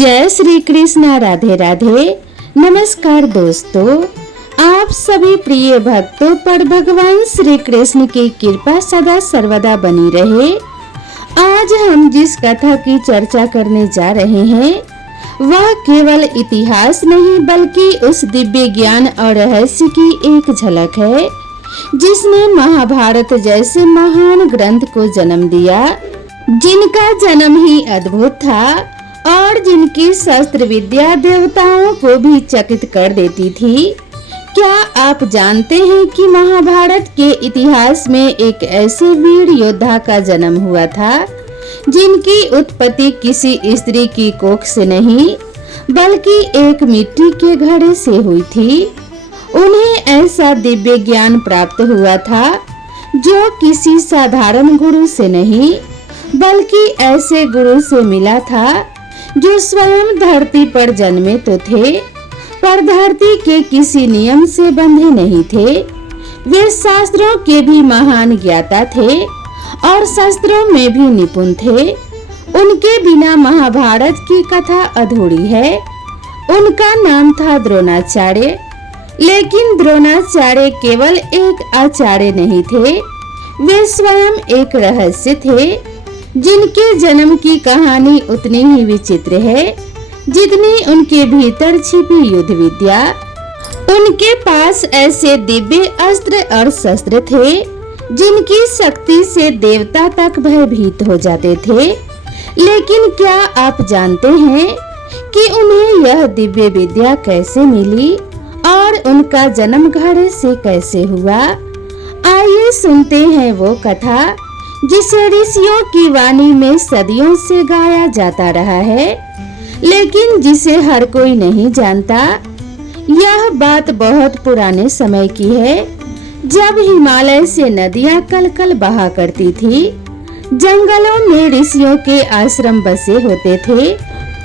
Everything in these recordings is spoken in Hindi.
जय श्री कृष्ण। राधे राधे। नमस्कार दोस्तों, आप सभी प्रिय भक्तों पर भगवान श्री कृष्ण की कृपा सदा सर्वदा बनी रहे। आज हम जिस कथा की चर्चा करने जा रहे हैं वह केवल इतिहास नहीं बल्कि उस दिव्य ज्ञान और रहस्य की एक झलक है जिसने महाभारत जैसे महान ग्रंथ को जन्म दिया, जिनका जन्म ही अद्भुत था और जिनकी शस्त्र विद्या देवताओं को भी चकित कर देती थी। क्या आप जानते हैं कि महाभारत के इतिहास में एक ऐसे वीर योद्धा का जन्म हुआ था जिनकी उत्पत्ति किसी स्त्री की कोख से नहीं बल्कि एक मिट्टी के घड़े से हुई थी। उन्हें ऐसा दिव्य ज्ञान प्राप्त हुआ था जो किसी साधारण गुरु से नहीं बल्कि ऐसे गुरु से मिला था जो स्वयं धरती पर जन्मे तो थे पर धरती के किसी नियम से बंधे नहीं थे। वे शास्त्रों के भी महान ज्ञाता थे और शस्त्रों में भी निपुण थे। उनके बिना महाभारत की कथा अधूरी है। उनका नाम था द्रोणाचार्य, लेकिन द्रोणाचार्य केवल एक आचार्य नहीं थे, वे स्वयं एक रहस्य थे जिनके जन्म की कहानी उतनी ही विचित्र है जितनी उनके भीतर छिपी युद्ध विद्या। उनके पास ऐसे दिव्य अस्त्र और शस्त्र थे जिनकी शक्ति से देवता तक भयभीत हो जाते थे। लेकिन क्या आप जानते हैं कि उन्हें यह दिव्य विद्या कैसे मिली और उनका जन्म घड़े से कैसे हुआ? आइए सुनते हैं वो कथा जिसे ऋषियों की वाणी में सदियों से गाया जाता रहा है, लेकिन जिसे हर कोई नहीं जानता। यह बात बहुत पुराने समय की है, जब हिमालय से नदियां कल-कल बहा करती थी। जंगलों में ऋषियों के आश्रम बसे होते थे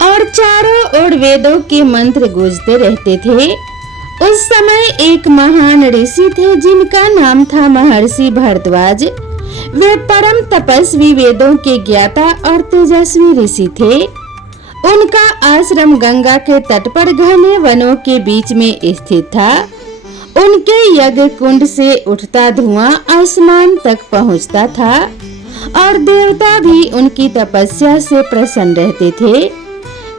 और चारों ओर वेदों के मंत्र गूंजते रहते थे। उस समय एक महान ऋषि थे जिनका नाम था महर्षि भारद्वाज। वे परम तपस्वी, वेदों के ज्ञाता और तेजस्वी ऋषि थे। उनका आश्रम गंगा के तट पर घने वनों के बीच में स्थित था। उनके यज्ञ कुंड से उठता धुआं आसमान तक पहुंचता था और देवता भी उनकी तपस्या से प्रसन्न रहते थे।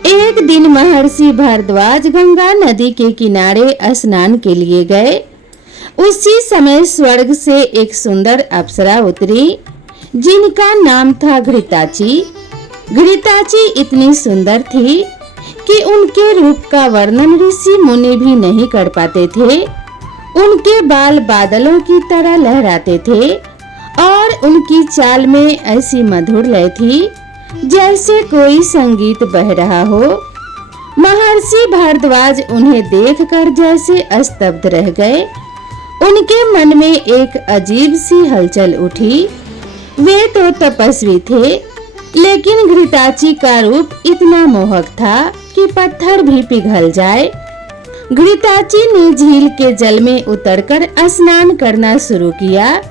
एक दिन महर्षि भारद्वाज गंगा नदी के किनारे स्नान के लिए गए। उसी समय स्वर्ग से एक सुंदर अप्सरा उतरी जिनका नाम था घृताची। घृताची इतनी सुंदर थी कि उनके रूप का वर्णन ऋषि मुनि भी नहीं कर पाते थे। उनके बाल बादलों की तरह लहराते थे और उनकी चाल में ऐसी मधुर लय थी जैसे कोई संगीत बह रहा हो। महर्षि भारद्वाज उन्हें देखकर जैसे स्तब्ध रह गए। उनके मन में एक अजीब सी हलचल उठी। वे तो तपस्वी थे, लेकिन घृताची का रूप इतना मोहक था कि पत्थर भी पिघल जाए। घृताची ने झील के जल में उतरकर स्नान करना शुरू किया।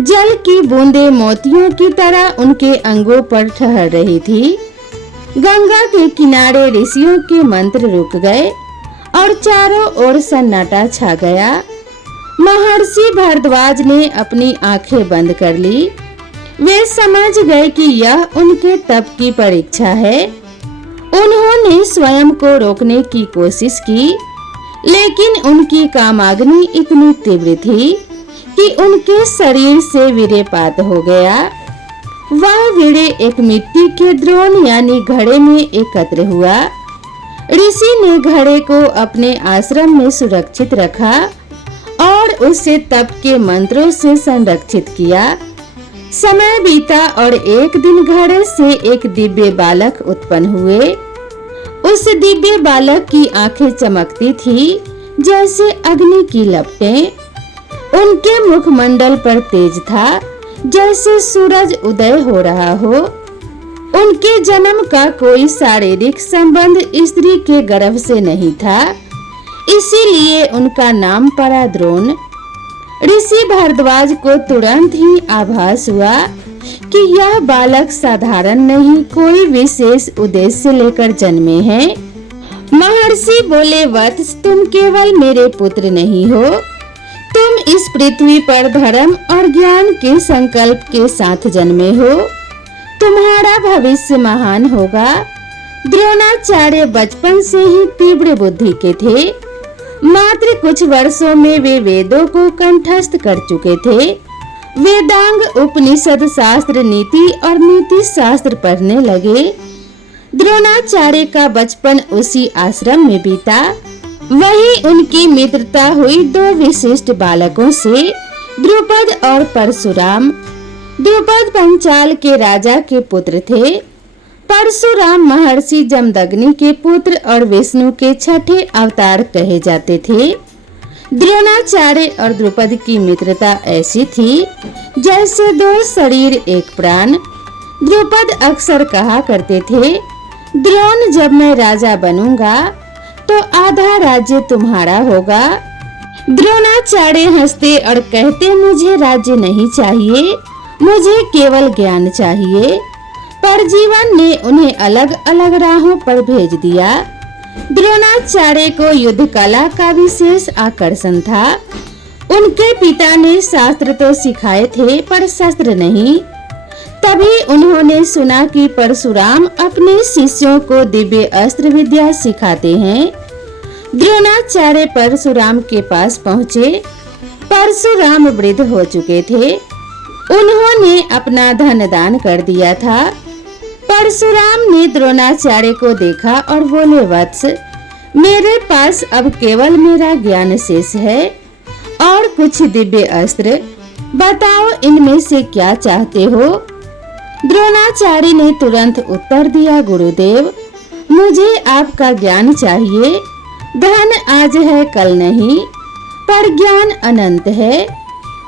जल की बूंदें मोतियों की तरह उनके अंगों पर ठहर रही थी। गंगा के किनारे ऋषियों के मंत्र रुक गए और चारों ओर सन्नाटा छा गया। महर्षि भारद्वाज ने अपनी आंखें बंद कर ली। वे समझ गए कि यह उनके तप की परीक्षा है। उन्होंने स्वयं को रोकने की कोशिश की, लेकिन उनकी कामाग्नि इतनी तीव्र थी कि उनके शरीर से वीर्यपात हो गया। वह वीर्य एक मिट्टी के द्रोण यानी घड़े में एकत्र हुआ। ऋषि ने घड़े को अपने आश्रम में सुरक्षित रखा और उसे तप के मंत्रों से संरक्षित किया। समय बीता और एक दिन घड़े से एक दिव्य बालक उत्पन्न हुए। उस दिव्य बालक की आंखें चमकती थी जैसे अग्नि की लपटें। उनके मुखमंडल पर तेज था जैसे सूरज उदय हो रहा हो। उनके जन्म का कोई शारीरिक संबंध स्त्री के गर्भ से नहीं था, इसीलिए उनका नाम पड़ा द्रोण। ऋषि भारद्वाज को तुरंत ही आभास हुआ कि यह बालक साधारण नहीं, कोई विशेष उद्देश्य लेकर जन्मे हैं। महर्षि बोले, वत्स, तुम केवल मेरे पुत्र नहीं हो, तुम इस पृथ्वी पर धर्म और ज्ञान के संकल्प के साथ जन्मे हो। तुम्हारा भविष्य महान होगा। द्रोणाचार्य बचपन से ही तीव्र बुद्धि के थे। मात्र कुछ वर्षों में वे वेदों को कंठस्थ कर चुके थे। वेदांग, उपनिषद शास्त्र, नीति और नीति शास्त्र पढ़ने लगे। द्रोणाचार्य का बचपन उसी आश्रम में बीता। वहीं उनकी मित्रता हुई दो विशिष्ट बालकों से, द्रुपद और परशुराम। द्रुपद पंचाल के राजा के पुत्र थे। परशुराम महर्षि जमदग्नि के पुत्र और विष्णु के छठे अवतार कहे जाते थे। द्रोणाचार्य और द्रुपद की मित्रता ऐसी थी जैसे दो शरीर एक प्राण। द्रुपद अक्सर कहा करते थे, द्रोण, जब मैं राजा बनूंगा तो आधा राज्य तुम्हारा होगा। द्रोणाचार्य हंसते और कहते, मुझे राज्य नहीं चाहिए, मुझे केवल ज्ञान चाहिए। पर जीवन ने उन्हें अलग अलग राहों पर भेज दिया। द्रोणाचार्य को युद्ध कला का विशेष आकर्षण था। उनके पिता ने शास्त्र तो सिखाए थे पर शस्त्र नहीं। तभी उन्होंने सुना कि परशुराम अपने शिष्यों को दिव्य अस्त्र विद्या सिखाते हैं। द्रोणाचार्य परशुराम के पास पहुँचे। परशुराम वृद्ध हो चुके थे। उन्होंने अपना धन दान कर दिया था। परशुराम ने द्रोणाचार्य को देखा और बोले, वत्स, मेरे पास अब केवल मेरा ज्ञान शेष है और कुछ दिव्य अस्त्र। बताओ, इनमें से क्या चाहते हो? द्रोणाचार्य ने तुरंत उत्तर दिया, गुरुदेव, मुझे आपका ज्ञान चाहिए। धन आज है कल नहीं, पर ज्ञान अनंत है।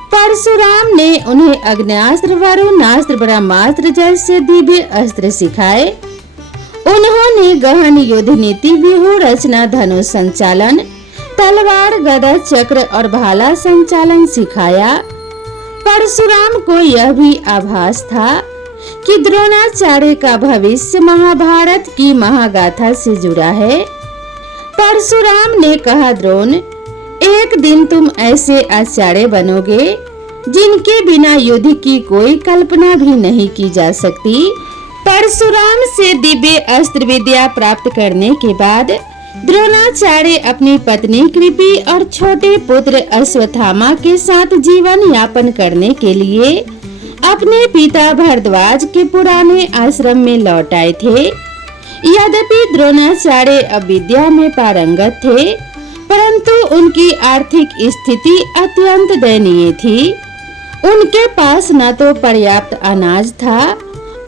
परशुराम ने उन्हें अग्न्यास्त्र, वरुणास्त्र, ब्रह्मास्त्र जैसे दिव्य अस्त्र सिखाए। उन्होंने गहन युद्ध नीति, व्यूह रचना, धनुष संचालन, तलवार, गदा, चक्र और भाला संचालन सिखाया। परशुराम को यह भी आभास था कि द्रोणाचार्य का भविष्य महाभारत की महागाथा से जुड़ा है। परशुराम ने कहा, द्रोण, एक दिन तुम ऐसे आचार्य बनोगे जिनके बिना युद्ध की कोई कल्पना भी नहीं की जा सकती। परशुराम से दिव्य अस्त्र विद्या प्राप्त करने के बाद द्रोणाचार्य अपनी पत्नी कृपि और छोटे पुत्र अश्वत्थामा के साथ जीवन यापन करने के लिए अपने पिता भरद्वाज के पुराने आश्रम में लौट आए थे। यद्यपि द्रोणाचार्य अब विद्या में पारंगत थे, परंतु उनकी आर्थिक स्थिति अत्यंत दयनीय थी। उनके पास न तो पर्याप्त अनाज था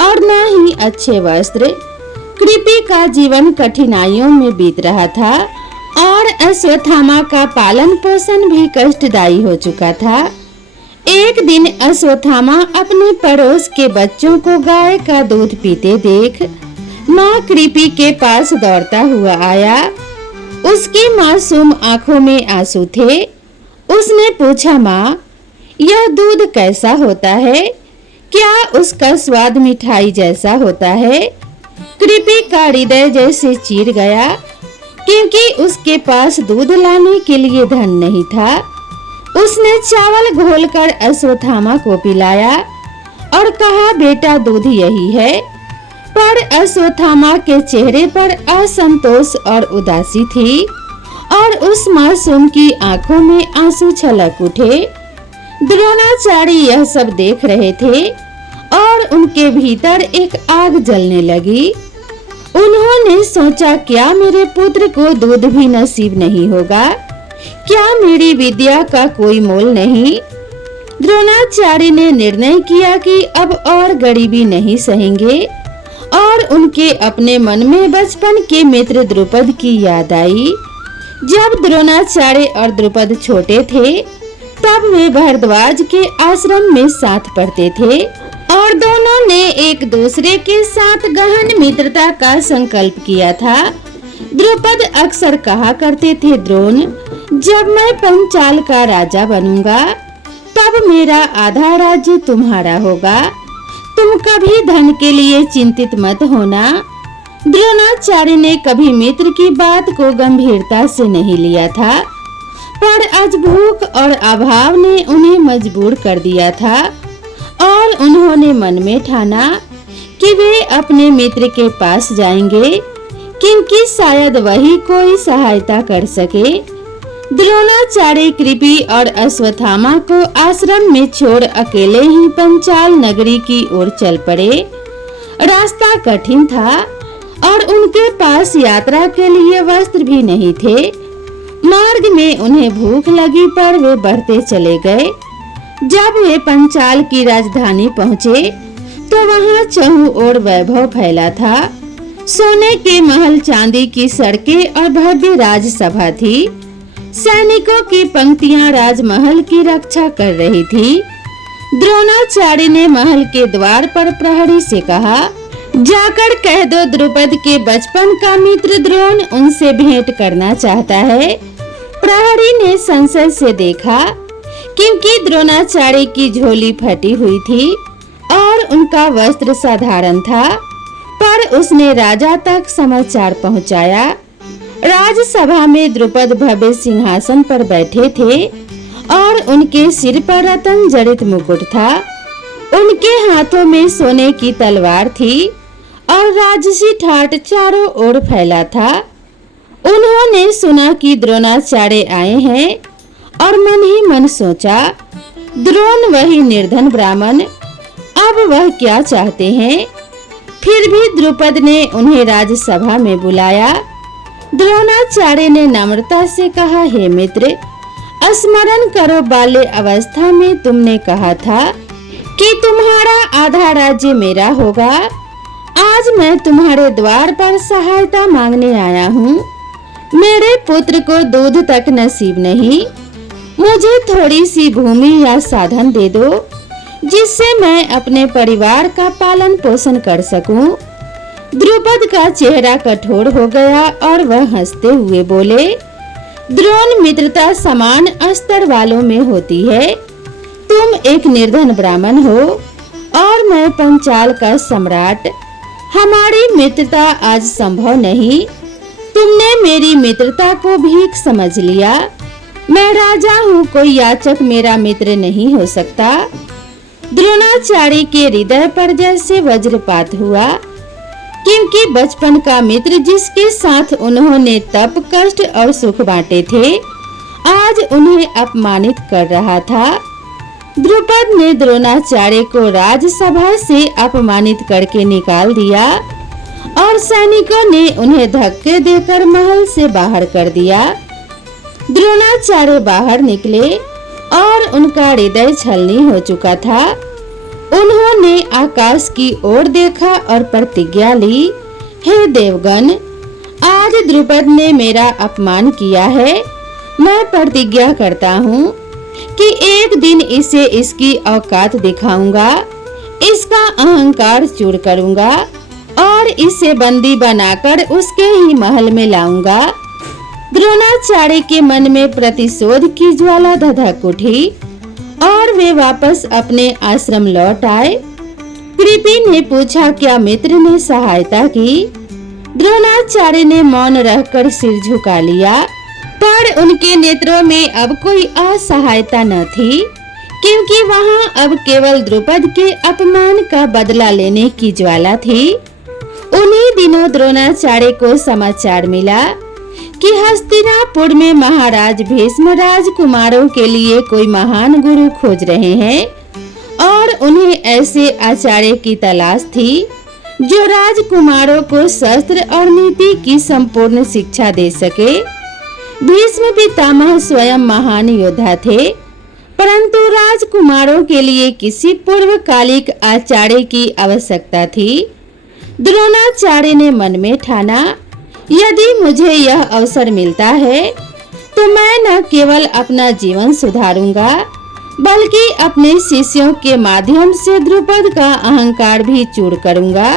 और न ही अच्छे वस्त्र। कृपि का जीवन कठिनाइयों में बीत रहा था और अश्वत्थामा का पालन पोषण भी कष्टदायी हो चुका था। एक दिन अश्वत्थामा अपने पड़ोस के बच्चों को गाय का दूध पीते देख माँ कृपि के पास दौड़ता हुआ आया। उसकी मासूम आंखों में आंसू थे। उसने पूछा, माँ, यह दूध कैसा होता है? क्या उसका स्वाद मिठाई जैसा होता है? कृपि का हृदय जैसे चीर गया, क्योंकि उसके पास दूध लाने के लिए धन नहीं था। उसने चावल घोलकर अश्वत्थामा को पिलाया और कहा, बेटा, दूध यही है। पर अश्वत्थामा के चेहरे पर असंतोष और उदासी थी और उस मासूम की आंखों में आंसू छलक उठे। द्रोणाचार्य यह सब देख रहे थे और उनके भीतर एक आग जलने लगी। उन्होंने सोचा, क्या मेरे पुत्र को दूध भी नसीब नहीं होगा? क्या मेरी विद्या का कोई मोल नहीं? द्रोणाचार्य ने निर्णय किया कि अब और गरीबी नहीं सहेंगे और उनके अपने मन में बचपन के मित्र द्रुपद की याद आई। जब द्रोणाचार्य और द्रुपद छोटे थे तब वे भरद्वाज के आश्रम में साथ पढ़ते थे और दोनों ने एक दूसरे के साथ गहन मित्रता का संकल्प किया था। द्रुपद अक्सर कहा करते थे, द्रोण, जब मैं पंचाल का राजा बनूंगा तब मेरा आधा राज्य तुम्हारा होगा। तुम कभी धन के लिए चिंतित मत होना। द्रोणाचार्य ने कभी मित्र की बात को गंभीरता से नहीं लिया था, पर आज भूख और अभाव ने उन्हें मजबूर कर दिया था और उन्होंने मन में ठाना कि वे अपने मित्र के पास जाएंगे, क्योंकि शायद वही कोई सहायता कर सके। द्रोणाचार्य कृपि और अश्वत्थामा को आश्रम में छोड़ अकेले ही पंचाल नगरी की ओर चल पड़े। रास्ता कठिन था और उनके पास यात्रा के लिए वस्त्र भी नहीं थे। मार्ग में उन्हें भूख लगी पर वे बढ़ते चले गए। जब वे पंचाल की राजधानी पहुँचे तो वहाँ चहुं ओर वैभव फैला था। सोने के महल, चांदी की सड़कें और भव्य राजसभा थी। सैनिकों की पंक्तियां राजमहल की रक्षा कर रही थी। द्रोणाचार्य ने महल के द्वार पर प्रहरी से कहा, जाकर कह दो द्रुपद के बचपन का मित्र द्रोण उनसे भेंट करना चाहता है। प्रहरी ने संशय से देखा, क्योंकि द्रोणाचार्य की झोली फटी हुई थी और उनका वस्त्र साधारण था, पर उसने राजा तक समाचार पहुंचाया। राजसभा में द्रुपद भव्य सिंहासन पर बैठे थे और उनके सिर पर रत्न जड़ित मुकुट था। उनके हाथों में सोने की तलवार थी और राजसी ठाट चारों ओर फैला था। उन्होंने सुना कि द्रोणाचार्य आए हैं और मन ही मन सोचा, द्रोण वही निर्धन ब्राह्मण, अब वह क्या चाहते हैं। फिर भी द्रुपद ने उन्हें राजसभा में बुलाया। द्रोणाचार्य ने नम्रता से कहा, हे मित्र, स्मरण करो बाल्य अवस्था में तुमने कहा था कि तुम्हारा आधा राज्य मेरा होगा। आज मैं तुम्हारे द्वार पर सहायता मांगने आया हूँ। मेरे पुत्र को दूध तक नसीब नहीं। मुझे थोड़ी सी भूमि या साधन दे दो, जिससे मैं अपने परिवार का पालन पोषण कर सकूं। द्रुपद का चेहरा कठोर हो गया और वह हंसते हुए बोले, द्रोण मित्रता समान स्तर वालों में होती है। तुम एक निर्धन ब्राह्मण हो और मैं पंचाल का सम्राट। हमारी मित्रता आज संभव नहीं। तुमने मेरी मित्रता को भीख समझ लिया। मैं राजा हूँ, कोई याचक मेरा मित्र नहीं हो सकता। द्रोणाचार्य के हृदय पर जैसे वज्रपात हुआ, क्योंकि बचपन का मित्र जिसके साथ उन्होंने तप, कष्ट और सुख बांटे थे, आज उन्हें अपमानित कर रहा था। द्रुपद ने द्रोणाचार्य को राजसभा से अपमानित करके निकाल दिया और सैनिकों ने उन्हें धक्के देकर महल से बाहर कर दिया। द्रोणाचार्य बाहर निकले और उनका हृदय छलनी हो चुका था। उन्होंने आकाश की ओर देखा और प्रतिज्ञा ली, हे देवगण, आज द्रुपद ने मेरा अपमान किया है। मैं प्रतिज्ञा करता हूँ कि एक दिन इसे इसकी औकात दिखाऊंगा, इसका अहंकार चूर करूंगा और इसे बंदी बनाकर उसके ही महल में लाऊंगा। द्रोणाचार्य के मन में प्रतिशोध की ज्वाला धधक उठी और वे वापस अपने आश्रम लौट आए। कृपि ने पूछा, क्या मित्र ने सहायता की? द्रोणाचार्य ने मौन रहकर सिर झुका लिया, पर उनके नेत्रों में अब कोई असहायता न थी, क्योंकि वहाँ अब केवल द्रुपद के अपमान का बदला लेने की ज्वाला थी। उन्हीं दिनों द्रोणाचार्य को समाचार मिला कि हस्तिनापुर में महाराज भीष्म राजकुमारों के लिए कोई महान गुरु खोज रहे हैं और उन्हें ऐसे आचार्य की तलाश थी जो राजकुमारों को शस्त्र और नीति की संपूर्ण शिक्षा दे सके। भीष्म पितामह स्वयं महान योद्धा थे, परंतु राजकुमारों के लिए किसी पूर्वकालिक आचार्य की आवश्यकता थी। द्रोणाचार्य ने मन में ठाना, यदि मुझे यह अवसर मिलता है तो मैं न केवल अपना जीवन सुधारूंगा, बल्कि अपने शिष्यों के माध्यम से द्रुपद का अहंकार भी चूर करूंगा।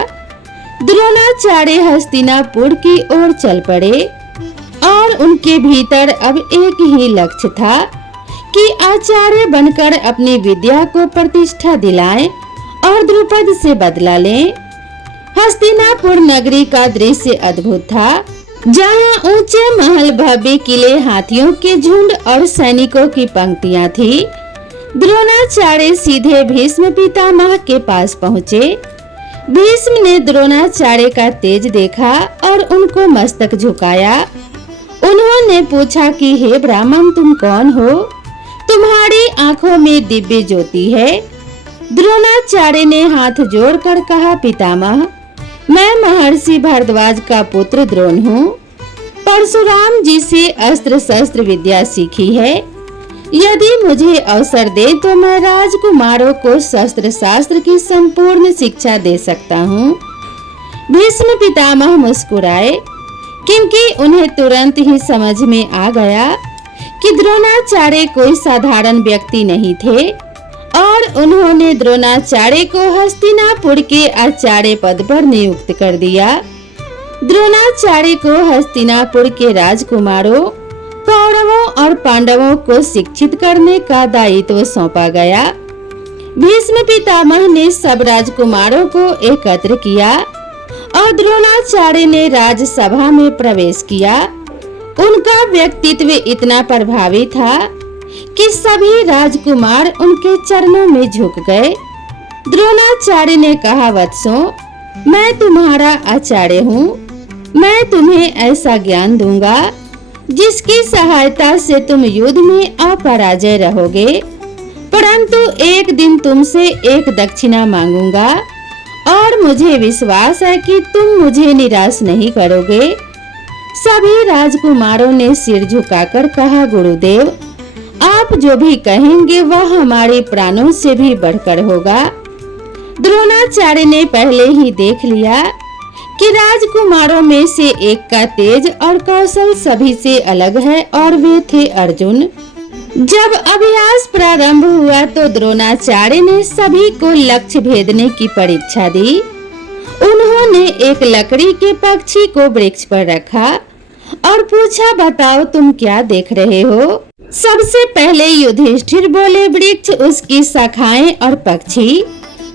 द्रोणाचार्य हस्तिनापुर की ओर चल पड़े और उनके भीतर अब एक ही लक्ष्य था कि आचार्य बनकर अपनी विद्या को प्रतिष्ठा दिलाएं और द्रुपद से बदला लें। हस्तिनापुर नगरी का दृश्य अद्भुत था, जहाँ ऊंचे महल, भव्य किले, हाथियों के झुंड और सैनिकों की पंक्तियां थी। द्रोणाचार्य सीधे भीष्म पितामह के पास पहुँचे। भीष्म ने द्रोणाचार्य का तेज देखा और उनको मस्तक झुकाया। उन्होंने पूछा कि हे ब्राह्मण, तुम कौन हो? तुम्हारी आंखों में दिव्य ज्योति है। द्रोणाचार्य ने हाथ जोड़कर कहा, पितामह, मैं महर्षि भारद्वाज का पुत्र द्रोण हूँ। परशुराम जी से अस्त्र शस्त्र विद्या सीखी है। यदि मुझे अवसर दे तो मैं राजकुमारों को शस्त्र शास्त्र की संपूर्ण शिक्षा दे सकता हूँ। भीष्म पितामह मुस्कुराए, क्योंकि उन्हें तुरंत ही समझ में आ गया कि द्रोणाचार्य कोई साधारण व्यक्ति नहीं थे, और उन्होंने द्रोणाचार्य को हस्तिनापुर के आचार्य पद पर नियुक्त कर दिया। द्रोणाचार्य को हस्तिनापुर के राजकुमारों, कौरवों और पांडवों को शिक्षित करने का दायित्व सौंपा गया। भीष्म पितामह ने सब राजकुमारों को एकत्र किया और द्रोणाचार्य ने राजसभा में प्रवेश किया। उनका व्यक्तित्व इतना प्रभावी था कि सभी राजकुमार उनके चरणों में झुक गए। द्रोणाचार्य ने कहा, वत्सों, मैं तुम्हारा आचार्य हूँ। मैं तुम्हें ऐसा ज्ञान दूंगा जिसकी सहायता से तुम युद्ध में अपराजय रहोगे। परंतु एक दिन तुमसे एक दक्षिणा मांगूंगा और मुझे विश्वास है कि तुम मुझे निराश नहीं करोगे। सभी राजकुमारों ने सिर झुकाकर कहा, गुरुदेव, आप जो भी कहेंगे वह हमारे प्राणों से भी बढ़कर होगा। द्रोणाचार्य ने पहले ही देख लिया कि राजकुमारों में से एक का तेज और कौशल सभी से अलग है, और वे थे अर्जुन। जब अभ्यास प्रारंभ हुआ तो द्रोणाचार्य ने सभी को लक्ष्य भेदने की परीक्षा दी। उन्होंने एक लकड़ी के पक्षी को वृक्ष पर रखा और पूछा, बताओ तुम क्या देख रहे हो? सबसे पहले युधिष्ठिर बोले, वृक्ष, उसकी शाखाएं और पक्षी।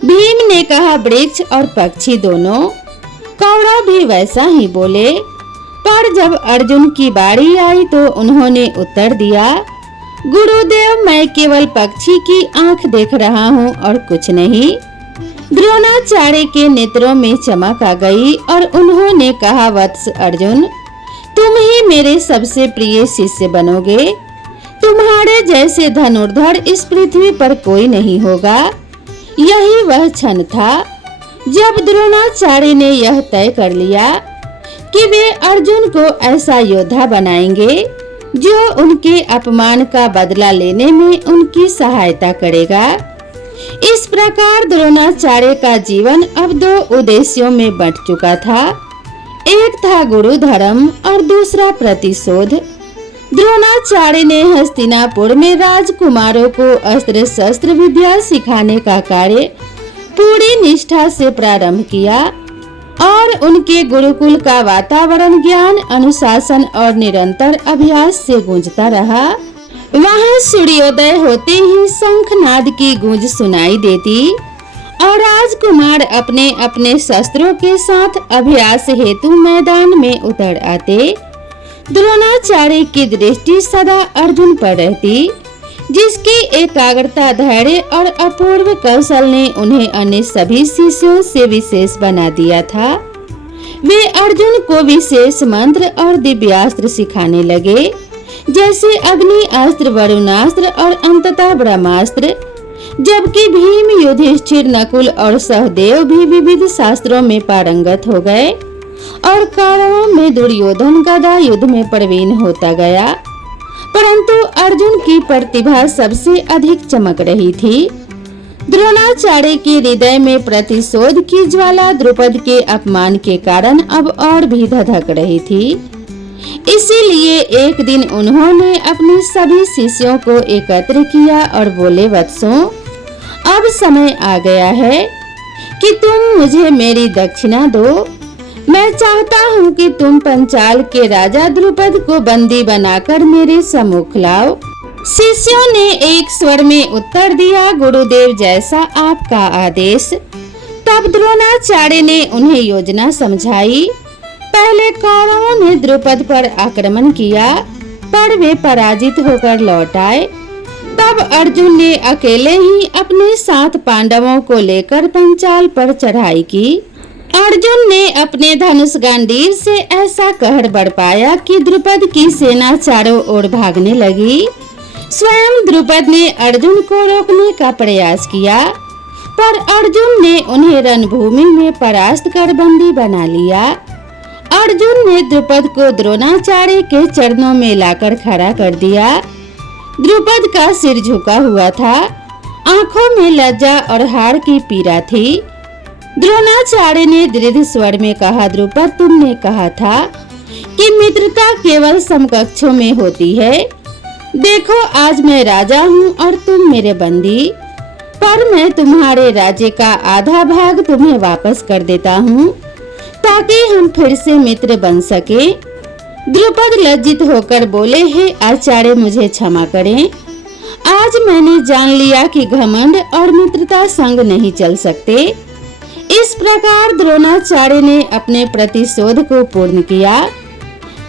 भीम ने कहा, वृक्ष और पक्षी दोनों। कौरव भी वैसा ही बोले। पर जब अर्जुन की बारी आई तो उन्होंने उत्तर दिया, गुरुदेव, मैं केवल पक्षी की आंख देख रहा हूँ और कुछ नहीं। द्रोणाचार्य के नेत्रों में चमक आ गई और उन्होंने कहा, वत्स अर्जुन, तुम ही मेरे सबसे प्रिय शिष्य बनोगे। तुम्हारे जैसे धनुर्धर इस पृथ्वी पर कोई नहीं होगा। यही वह क्षण था जब द्रोणाचार्य ने यह तय कर लिया कि वे अर्जुन को ऐसा योद्धा बनाएंगे जो उनके अपमान का बदला लेने में उनकी सहायता करेगा। इस प्रकार द्रोणाचार्य का जीवन अब दो उद्देश्यों में बंट चुका था। एक था गुरु धर्म और दूसरा प्रतिशोध। द्रोणाचार्य ने हस्तिनापुर में राजकुमारों को अस्त्र शस्त्र विद्या सिखाने का कार्य पूरी निष्ठा से प्रारंभ किया और उनके गुरुकुल का वातावरण ज्ञान, अनुशासन और निरंतर अभ्यास से गूंजता रहा। वहां सूर्योदय होते ही शंखनाद की गूंज सुनाई देती और राजकुमार अपने अपने शस्त्रों के साथ अभ्यास हेतु मैदान में उतर आते। द्रोणाचार्य की दृष्टि सदा अर्जुन पर रहती, जिसकी एकाग्रता, धैर्य और अपूर्व कौशल ने उन्हें अन्य सभी शिष्यों से विशेष बना दिया था। वे अर्जुन को विशेष मंत्र और दिव्यास्त्र सिखाने लगे, जैसे अग्नि अस्त्र, वरुणास्त्र और अंततः ब्रह्मास्त्र। जबकि भीम, युधिष्ठिर, नकुल और सहदेव भी विविध शास्त्रों में पारंगत हो गए और कौरवों में दुर्योधन गदा युद्ध में प्रवीण होता गया। परंतु अर्जुन की प्रतिभा सबसे अधिक चमक रही थी। द्रोणाचार्य के हृदय में प्रतिशोध की ज्वाला द्रुपद के अपमान के कारण अब और भी धधक रही थी। इसीलिए एक दिन उन्होंने अपने सभी शिष्यों को एकत्र किया और बोले, वत्सों, अब समय आ गया है कि तुम मुझे मेरी दक्षिणा दो। मैं चाहता हूँ कि तुम पंचाल के राजा द्रुपद को बंदी बनाकर मेरे सम्मुख लाओ। शिष्यों ने एक स्वर में उत्तर दिया, गुरुदेव जैसा आपका आदेश। तब द्रोणाचार्य ने उन्हें योजना समझाई। पहले कौरवों ने द्रुपद पर आक्रमण किया, पर वे पराजित होकर लौट आए। तब अर्जुन ने अकेले ही अपने 7 पांडवों को लेकर पंचाल पर चढ़ाई की। अर्जुन ने अपने धनुष गांडीव से ऐसा कहर बरपाया कि द्रुपद की सेना चारों ओर भागने लगी। स्वयं द्रुपद ने अर्जुन को रोकने का प्रयास किया, पर अर्जुन ने उन्हें रणभूमि में परास्त कर बंदी बना लिया। अर्जुन ने द्रुपद को द्रोणाचार्य के चरणों में लाकर खड़ा कर दिया। द्रुपद का सिर झुका हुआ था, आंखों में लज्जा और हार की पीड़ा थी। द्रोणाचार्य ने दृढ़ स्वर में कहा, द्रुपद तुमने कहा था कि मित्रता केवल समकक्षों में होती है। देखो आज मैं राजा हूँ और तुम मेरे बंदी, पर मैं तुम्हारे राज्य का आधा भाग तुम्हें वापस कर देता हूँ ताकि हम फिर से मित्र बन सके। द्रुपद लज्जित होकर बोले, हे आचार्य मुझे क्षमा करें। आज मैंने जान लिया कि घमंड और मित्रता संग नहीं चल सकते। इस प्रकार द्रोणाचार्य ने अपने प्रतिशोध को पूर्ण किया,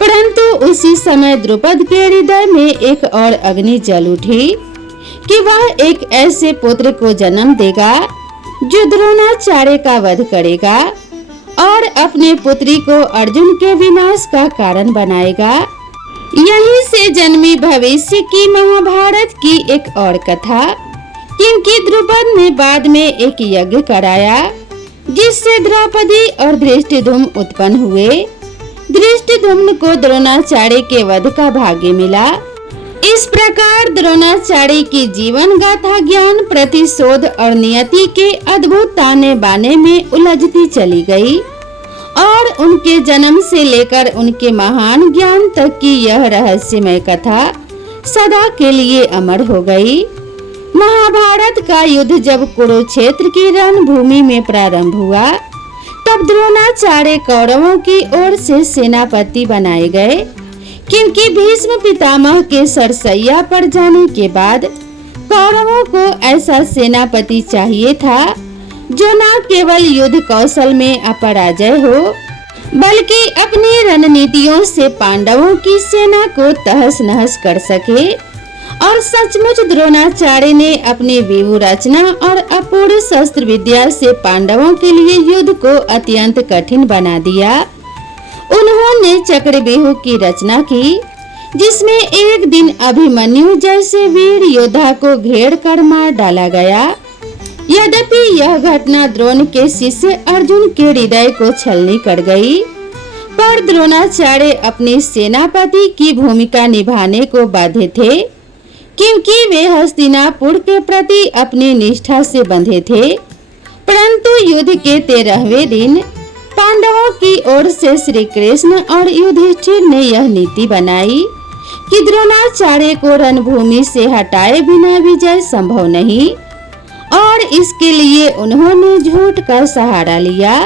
परंतु उसी समय द्रुपद के हृदय में एक और अग्नि जल उठी कि वह एक ऐसे पुत्र को जन्म देगा जो द्रोणाचार्य का वध करेगा और अपने पुत्री को अर्जुन के विनाश का कारण बनाएगा। यहीं से जन्मी भविष्य की महाभारत की एक और कथा, क्योंकि द्रुपद ने बाद में एक यज्ञ कराया जिससे द्रौपदी और धृष्टद्युम्न उत्पन्न हुए। धृष्टद्युम्न को द्रोणाचार्य के वध का भाग्य मिला। इस प्रकार द्रोणाचार्य की जीवन गाथा ज्ञान, प्रतिशोध और नियति के अद्भुत ताने बाने में उलझती चली गई और उनके जन्म से लेकर उनके महान ज्ञान तक की यह रहस्यमय कथा सदा के लिए अमर हो गई। महाभारत का युद्ध जब कुरुक्षेत्र की रणभूमि में प्रारंभ हुआ, तब द्रोणाचार्य कौरवों की ओर से सेनापति बनाए गए, क्योंकि भीष्म पितामह के सरसैया पर जाने के बाद कौरवों को ऐसा सेनापति चाहिए था जो न केवल युद्ध कौशल में अपराजय हो, बल्कि अपनी रणनीतियों से पांडवों की सेना को तहस नहस कर सके। और सचमुच द्रोणाचार्य ने अपनी व्यूह रचना और अपूर्व शस्त्र विद्या से पांडवों के लिए युद्ध को अत्यंत कठिन बना दिया। उन्होंने चक्रव्यूह की रचना की, जिसमें एक दिन अभिमन्यु जैसे वीर योद्धा को घेर कर मार डाला गया। यद्यपि यह घटना द्रोण के शिष्य अर्जुन के हृदय को छलनी कर गई, पर द्रोणाचार्य अपने सेनापति की भूमिका निभाने को बाध्य थे, क्योंकि वे हस्तिनापुर के प्रति अपनी निष्ठा से बंधे थे। परंतु युद्ध के 13वें दिन पांडवों की ओर से श्री कृष्ण और युधिष्ठिर ने यह नीति बनाई कि द्रोणाचार्य को रणभूमि से हटाए बिना विजय संभव नहीं, और इसके लिए उन्होंने झूठ का सहारा लिया।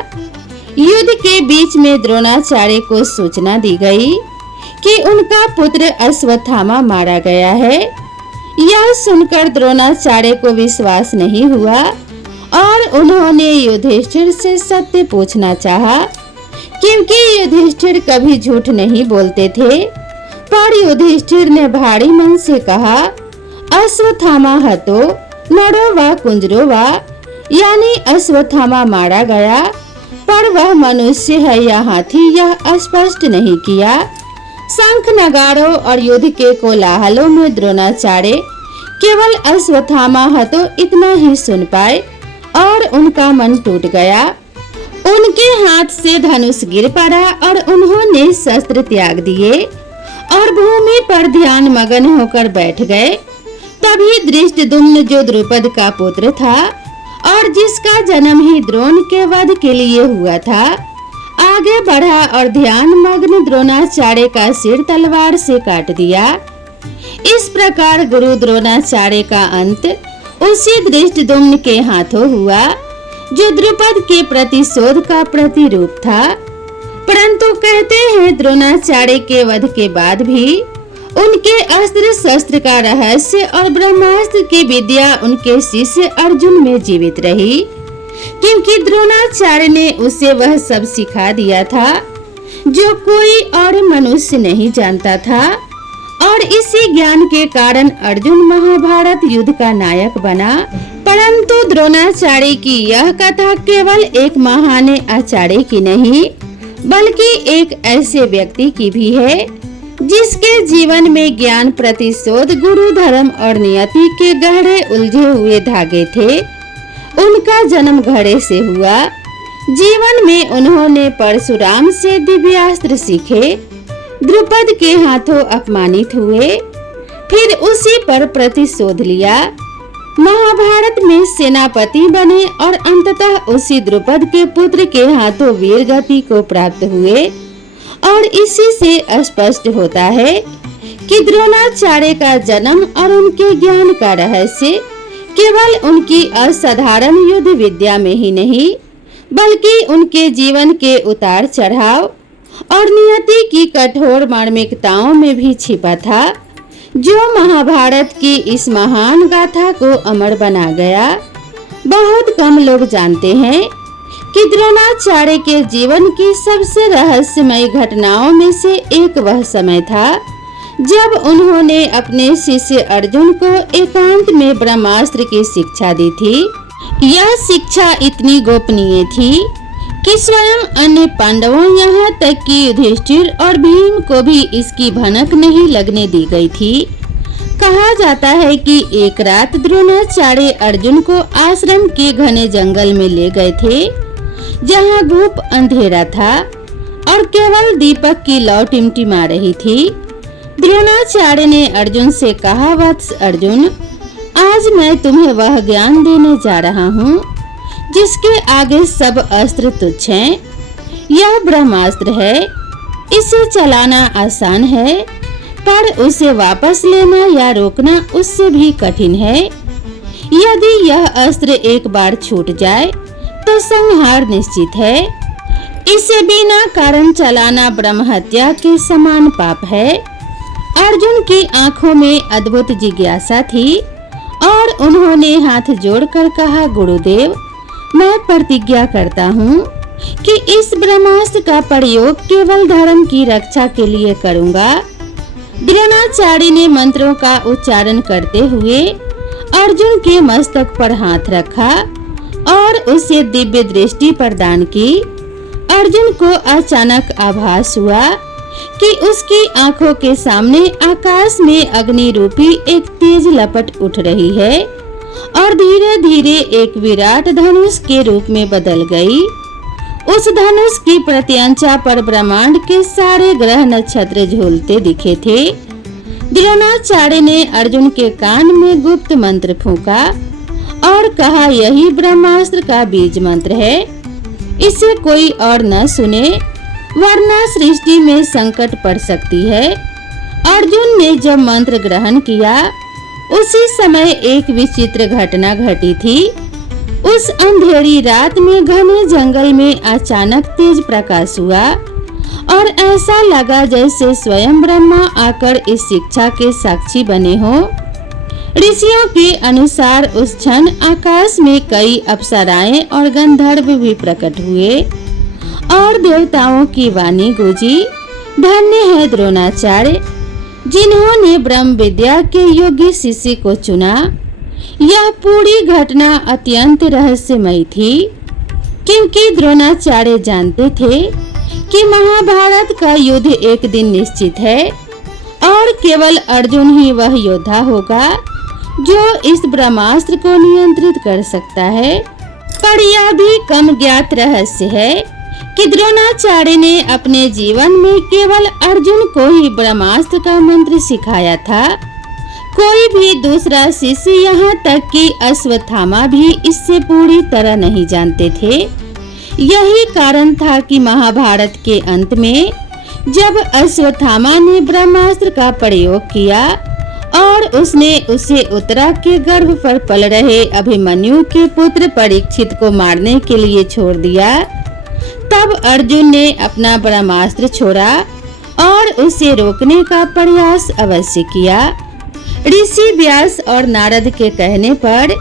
युद्ध के बीच में द्रोणाचार्य को सूचना दी गई कि उनका पुत्र अश्वत्थामा मारा गया है। यह सुनकर द्रोणाचार्य को विश्वास नहीं हुआ और उन्होंने युधिष्ठिर से सत्य पूछना चाहा, क्योंकि युधिष्ठिर कभी झूठ नहीं बोलते थे। पर युधिष्ठिर ने भारी मन से कहा, अश्वत्थामा हतो नरो वा कुंजरो वा, यानी अश्वत्थामा मारा गया, पर वह मनुष्य है या हाथी यह स्पष्ट नहीं किया। शंख नगारों और युद्ध के कोलाहलों में द्रोणाचार्य केवल अश्वत्थामा हतो इतना ही सुन पाए और उनका मन टूट गया। उनके हाथ से धनुष गिर पड़ा और उन्होंने शस्त्र त्याग दिए और भूमि पर ध्यान मगन होकर बैठ गए। तभी धृष्टद्युम्न, जो द्रुपद का पुत्र था और जिसका जन्म ही द्रोण के वध के लिए हुआ था, आगे बढ़ा और ध्यान मग्न द्रोणाचार्य का सिर तलवार से काट दिया। इस प्रकार गुरु द्रोणाचार्य का अंत उसी धृष्टद्युम्न के हाथों हुआ, जो द्रुपद के प्रतिशोध का प्रतिरूप था। परंतु कहते हैं द्रोणाचार्य के वध के बाद भी उनके अस्त्र शस्त्र का रहस्य और ब्रह्मास्त्र की विद्या उनके शिष्य अर्जुन में जीवित रही, क्योंकि द्रोणाचार्य ने उसे वह सब सिखा दिया था जो कोई और मनुष्य नहीं जानता था। और इसी ज्ञान के कारण अर्जुन महाभारत युद्ध का नायक बना। परंतु द्रोणाचार्य की यह कथा केवल एक महान आचार्य की नहीं, बल्कि एक ऐसे व्यक्ति की भी है जिसके जीवन में ज्ञान, प्रतिशोध, गुरु, धर्म और नियति के गहरे उलझे हुए धागे थे। उनका जन्म घड़े से हुआ। जीवन में उन्होंने परशुराम से दिव्यास्त्र सीखे, द्रुपद के हाथों अपमानित हुए, फिर उसी पर प्रतिशोध लिया, महाभारत में सेनापति बने और अंततः उसी द्रुपद के पुत्र के हाथों वीर गति को प्राप्त हुए। और इसी से स्पष्ट होता है कि द्रोणाचार्य का जन्म और उनके ज्ञान का रहस्य केवल उनकी असाधारण युद्ध विद्या में ही नहीं, बल्कि उनके जीवन के उतार चढ़ाव और नियति की कठोर मार्मिकताओं में भी छिपा था, जो महाभारत की इस महान गाथा को अमर बना गया। बहुत कम लोग जानते हैं कि द्रोणाचार्य के जीवन की सबसे रहस्यमय घटनाओं में से एक वह समय था जब उन्होंने अपने शिष्य अर्जुन को एकांत में ब्रह्मास्त्र की शिक्षा दी थी। यह शिक्षा इतनी गोपनीय थी कि स्वयं अन्य पांडवों, यहाँ तक कि युधिष्ठिर और भीम को भी इसकी भनक नहीं लगने दी गई थी। कहा जाता है कि एक रात द्रोणाचार्य अर्जुन को आश्रम के घने जंगल में ले गए थे, जहाँ धूप अंधेरा था और केवल दीपक की लौ टिमटिमा रही थी। द्रोणाचार्य ने अर्जुन से कहा, वत्स अर्जुन, आज मैं तुम्हें वह ज्ञान देने जा रहा हूँ जिसके आगे सब अस्त्र तुच्छ हैं। यह ब्रह्मास्त्र है, इसे चलाना आसान है, पर उसे वापस लेना या रोकना उससे भी कठिन है। यदि यह अस्त्र एक बार छूट जाए तो संहार निश्चित है। इसे बिना कारण चलाना ब्रह्म हत्या के समान पाप है। अर्जुन की आंखों में अद्भुत जिज्ञासा थी और उन्होंने हाथ जोड़कर कहा, गुरुदेव, मैं प्रतिज्ञा करता हूँ कि इस ब्रह्मास्त्र का प्रयोग केवल धर्म की रक्षा के लिए करूँगा। द्रोणाचार्य ने मंत्रों का उच्चारण करते हुए अर्जुन के मस्तक पर हाथ रखा और उसे दिव्य दृष्टि प्रदान की। अर्जुन को अचानक आभास हुआ कि उसकी आंखों के सामने आकाश में अग्नि रूपी एक तेज लपट उठ रही है और धीरे धीरे एक विराट धनुष के रूप में बदल गई। उस धनुष की प्रत्यंचा पर ब्रह्मांड के सारे ग्रह नक्षत्र झूलते दिखे थे। द्रोणाचार्य ने अर्जुन के कान में गुप्त मंत्र फूंका और कहा, यही ब्रह्मास्त्र का बीज मंत्र है, इसे कोई और न सुने वरना सृष्टि में संकट पड़ सकती है। अर्जुन ने जब मंत्र ग्रहण किया, उसी समय एक विचित्र घटना घटी थी। उस अंधेरी रात में घने जंगल में अचानक तेज प्रकाश हुआ और ऐसा लगा जैसे स्वयं ब्रह्मा आकर इस शिक्षा के साक्षी बने हो। ऋषियों के अनुसार उस क्षण आकाश में कई अप्सराएं और गंधर्व भी प्रकट हुए और देवताओं की वाणी गूंजी, धन्य है द्रोणाचार्य जिन्होंने ब्रह्म विद्या के योग्य शिष्य को चुना। यह पूरी घटना अत्यंत रहस्यमयी थी, क्योंकि द्रोणाचार्य जानते थे कि महाभारत का युद्ध एक दिन निश्चित है और केवल अर्जुन ही वह योद्धा होगा जो इस ब्रह्मास्त्र को नियंत्रित कर सकता है। पर यह भी कम ज्ञात रहस्य है कि द्रोणाचार्य ने अपने जीवन में केवल अर्जुन को ही ब्रह्मास्त्र का मंत्र सिखाया था। कोई भी दूसरा शिष्य, यहाँ तक कि अश्वत्थामा भी इससे पूरी तरह नहीं जानते थे। यही कारण था कि महाभारत के अंत में जब अश्वत्थामा ने ब्रह्मास्त्र का प्रयोग किया और उसने उसे उत्तरा के गर्भ पर पल रहे अभिमन्यु के पुत्र परीक्षित को मारने के लिए छोड़ दिया, तब अर्जुन ने अपना ब्रह्मास्त्र छोड़ा और उसे रोकने का प्रयास अवश्य किया। ऋषि व्यास और नारद के कहने पर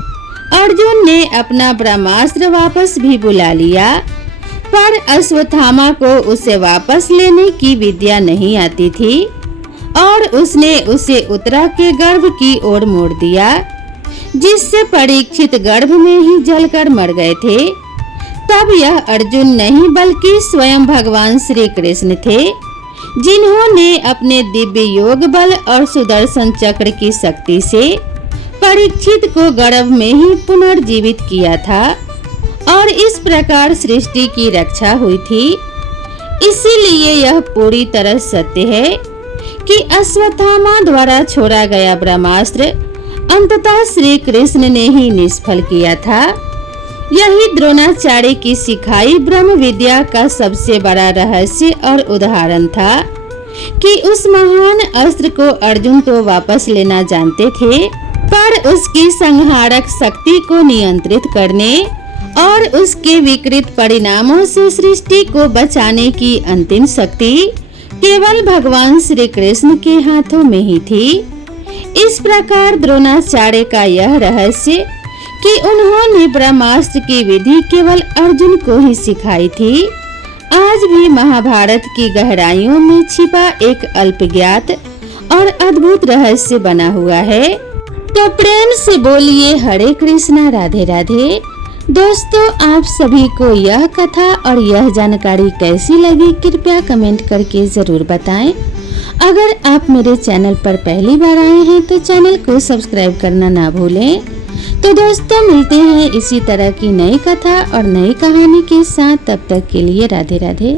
अर्जुन ने अपना ब्रह्मास्त्र वापस भी बुला लिया, पर अश्वत्थामा को उसे वापस लेने की विद्या नहीं आती थी और उसने उसे उत्तरा के गर्भ की ओर मोड़ दिया, जिससे परीक्षित गर्भ में ही जलकर मर गए थे। तब यह अर्जुन नहीं बल्कि स्वयं भगवान श्री कृष्ण थे, जिन्होंने अपने दिव्य योग बल और सुदर्शन चक्र की शक्ति से परीक्षित को गर्भ में ही पुनर्जीवित किया था और इस प्रकार सृष्टि की रक्षा हुई थी। इसीलिए यह पूरी तरह सत्य है कि अश्वत्थामा द्वारा छोड़ा गया ब्रह्मास्त्र अंततः श्री कृष्ण ने ही निष्फल किया था। यही द्रोणाचार्य की सिखाई ब्रह्म विद्या का सबसे बड़ा रहस्य और उदाहरण था कि उस महान अस्त्र को अर्जुन तो वापस लेना जानते थे, पर उसकी संहारक शक्ति को नियंत्रित करने और उसके विकृत परिणामों से सृष्टि को बचाने की अंतिम शक्ति केवल भगवान श्री कृष्ण के हाथों में ही थी। इस प्रकार द्रोणाचार्य का यह रहस्य कि उन्होंने ब्रह्मास्त्र की विधि केवल अर्जुन को ही सिखाई थी, आज भी महाभारत की गहराइयों में छिपा एक अल्पज्ञात और अद्भुत रहस्य बना हुआ है। तो प्रेम से बोलिए हरे कृष्णा, राधे राधे। दोस्तों, आप सभी को यह कथा और यह जानकारी कैसी लगी कृपया कमेंट करके जरूर बताएं। अगर आप मेरे चैनल पर पहली बार आए हैं तो चैनल को सब्सक्राइब करना ना भूलें। तो दोस्तों, मिलते हैं इसी तरह की नई कथा और नई कहानी के साथ। तब तक के लिए राधे राधे।